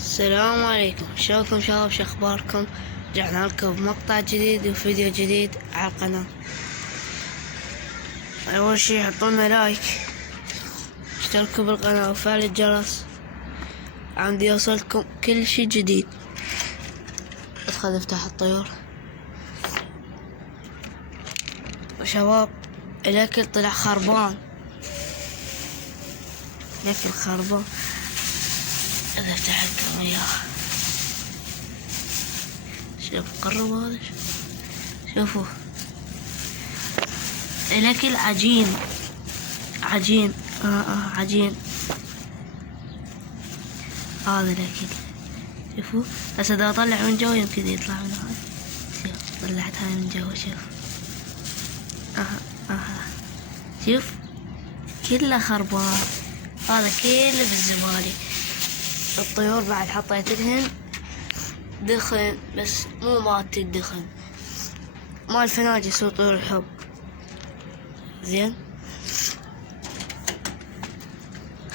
السلام عليكم، شلونكم شباب؟ شو اخباركم؟ رجعنا لكم بمقطع جديد وفيديو جديد على القناة. اول شي حطولنا لايك، اشتركوا بالقناة وفعل الجرس عندي يوصلكم كل شي جديد. ادخل افتح الطيور. وشباب الاكل طلع خربان، الاكل خربان. اذا افتح لكم اياه، شوف قرب هذا، شوفوا الاكل عجين عجين عجين. هذا الاكل شوفوا. هسه اذا اطلع من جوا يمكن يطلع من هذا. شوف طلعت هاي من جوا، شوف شوف كله خربان. هذا كله بالزبالة. الطيور بعد حطيت لهن دخن، بس مو مالت الدخن، مال فناجس وطيور الحب. زين،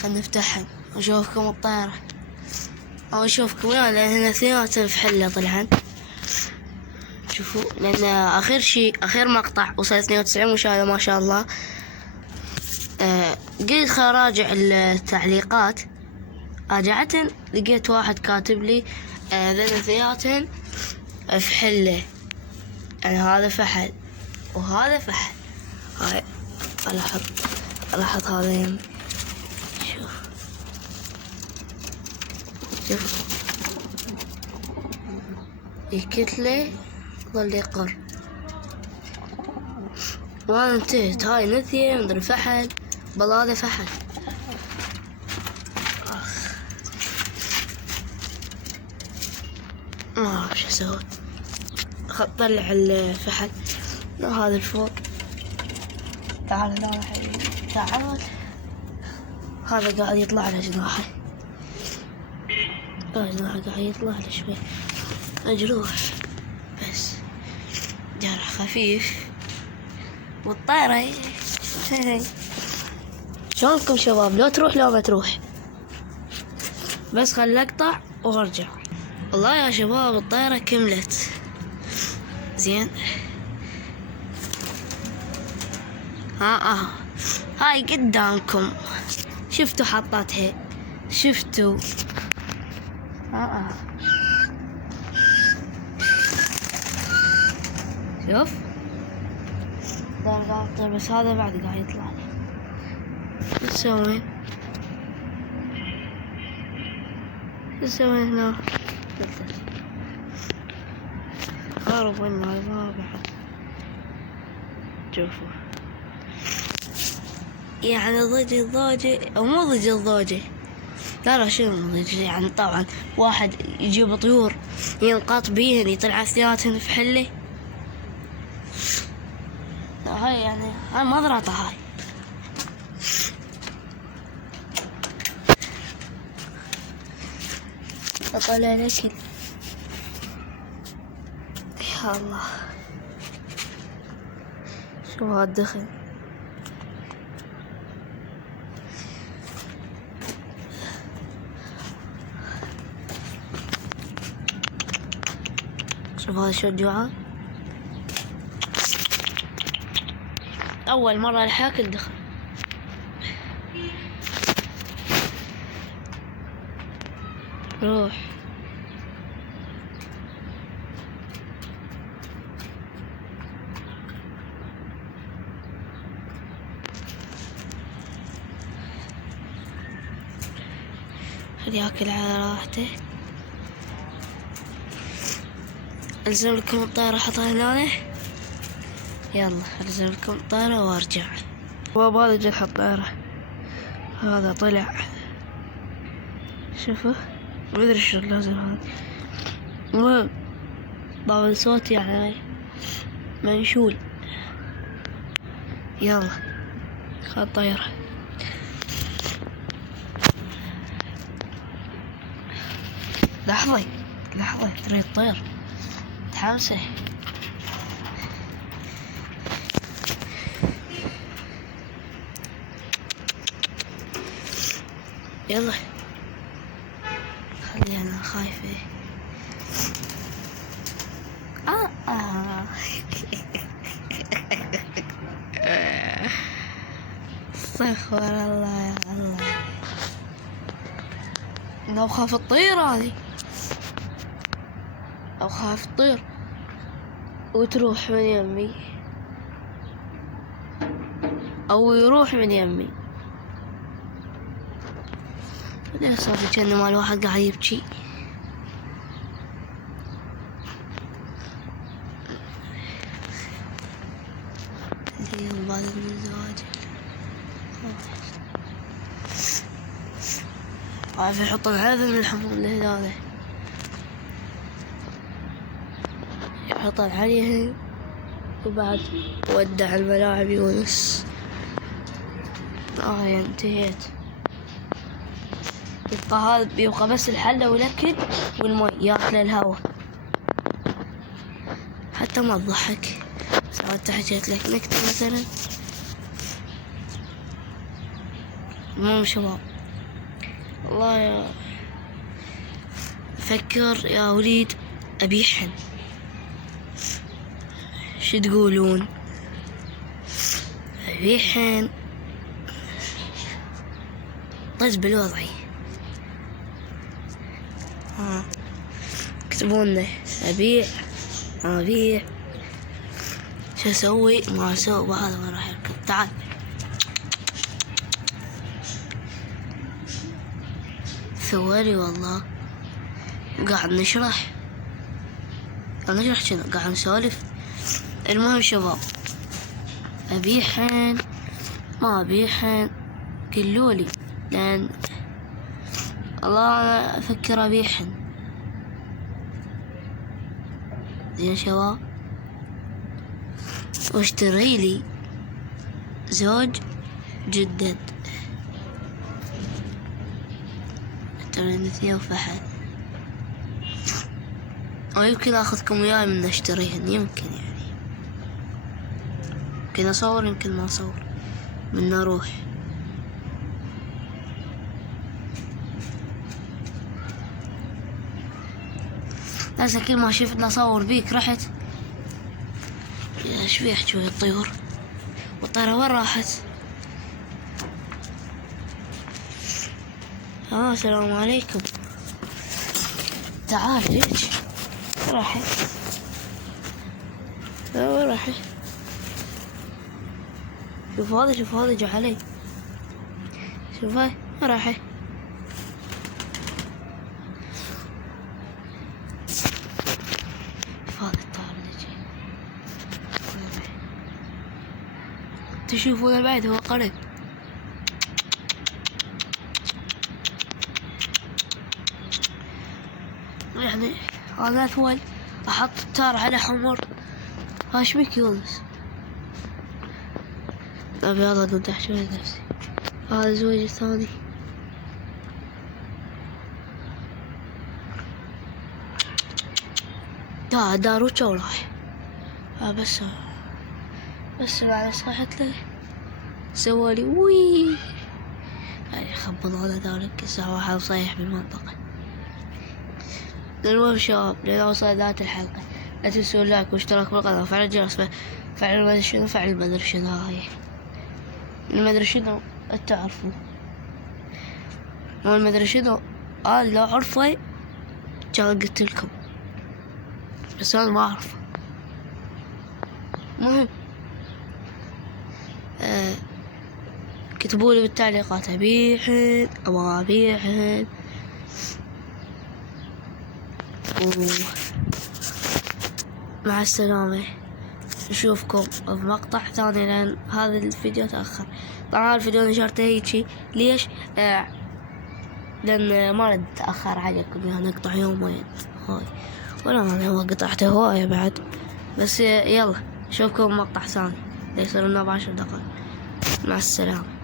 خلنا نفتحهم ونشوفكم الطيرة او نشوفكم وياه، لان هنا اثنيناتهم في حلة طلعن. شوفوا، لان اخر مقطع وصل 92 مشاهدة ما شاء الله. قلت خل اراجع التعليقات، راجعتن لقيت واحد كاتب لي ذن اثنيناتهم في حلة، يعني هذا فحل وهذا فحل. هاي الاحظ هذا يم. شوف الكتلة ظل يقر. وانا انتهت. هاي نثية مدري فحل، بل هذا فحل. ما اعرف شو اسوي. طلع الفحل. هذا الفوق. تعال هنا حبيبي، تعال. هذا قاعد يطلع على جناحه، جناحه قاعد يطلع له شوي مجروح، بس جرح خفيف. والطيرة شلونكم شباب؟ لو تروح لو ما تروح، بس خل اقطع وارجع. والله يا شباب الطيرة كملت. زين، هاي قدامكم، شفتوا حطتها، شفتوا. شوف ضل، بس هذا بعد قاعد يطلع لي. شو تسوين؟ شو تسوين هنا؟ خرب هاي ما بعد. شوفوا، يعني ضج الضوجة او مو ضج الضوجة، لا شنو ضج؟ يعني طبعا واحد يجيب طيور ينقط بيهن يطلع اثنيناتهن في حلة. هاي يعني هاي مضرطة. هاي اطلع الاكل. يا الله، شو هالدخن. شوف هذا شو جوعان. اول مرة الحق الدخن. روح. خلي ياكل على راحته. الزم لكم الطيارة، حطها هنا. يلا الزم لكم الطيارة وارجع. شباب هذا جرح الطيارة، هذا طلع. شوفوا، ما ادري شو لازم هذا. المهم طبعا صوتي يعني منشول. يلا خذ الطيارة. لحظة تريد تطير، متحمسة. يلا خليها أنا خايفة. استغفر الله يا الله. لو خاف تطير هذه، لو خاف تطير وتروح من يمي او يروح من يمي. ليه صار كأنه مال واحد قاعد يبكي. اللي بعد الزواج عارف يحطون هذا من الحمام لهذا، يحطون عليه وبعد ودع الملاعب يونس. انتهيت. يبقى بس الحلة والأكل والمي ياكل الهواء. حتى ما تضحك. سويت حكيت لك نكتة مثلا. المهم شباب، والله يا أفكر يا وليد أبيحن. شو تقولون؟ أبيحن طز بالوضعي. اكتبوا لنا أبيع ما أبيع، شو أسوي ما أسوي، وهذا ما راح يركب. تعال ثواني والله قاعد نشرح شنو قاعد نسولف. المهم شباب، أبيحن ما أبيحن قلولي، لأن الله أنا أفكر أبيحن. زين شباب، واشتري لي زوج جدد. اشتري لي 2 فحل، أو يمكن أخذكم وياي من أشتريهن. يمكن يعني يمكن أصور يمكن ما أصور من أروح. لازم كل ما شفتنا أصور بيك رحت. ايش بيح شوية الطيور، والطيرة وين راحت؟ السلام عليكم. تعال ليش راحت؟ وين راحت؟ شوف هذا جا علي. شوف هاي وين راحت؟ تشوفون بعد هو قريب. يعني هذا ثوال احط التار على حمر. ايش بك يونس؟ ابي يلا نمدح شوي نفسي. هذا الزوج الثاني. دار وجه وراح. بس بعد صحت له سوالي وي. يعني خبط على ذلك الساعة 1 وصيح بالمنطقة. المهم شباب، لأنه وصل ذات الحلقة لا تنسوا اللايك واشتراك بالقناة وفعل الجرس. فعل المدري شنو، فعل المدري شنو. هاي المدري شنو تعرفوا، ما المدري شنو. لو عرفه كان قلت لكم، بس أنا ما أعرفه. مهم كتبوا لي بالتعليقات أبيحن أو ما أبيحن. مع السلامة، نشوفكم في مقطع ثاني، لأن هذا الفيديو تأخر. طبعا الفيديو نشرته هيجي ليش؟ لأن ما رد تأخر عليكم، يعني نقطع يومين هاي، ولا أنا هو قطعته هواية بعد. بس يلا نشوفكم مقطع ثاني، يصير لنا ب10 دقائق. مع السلامة.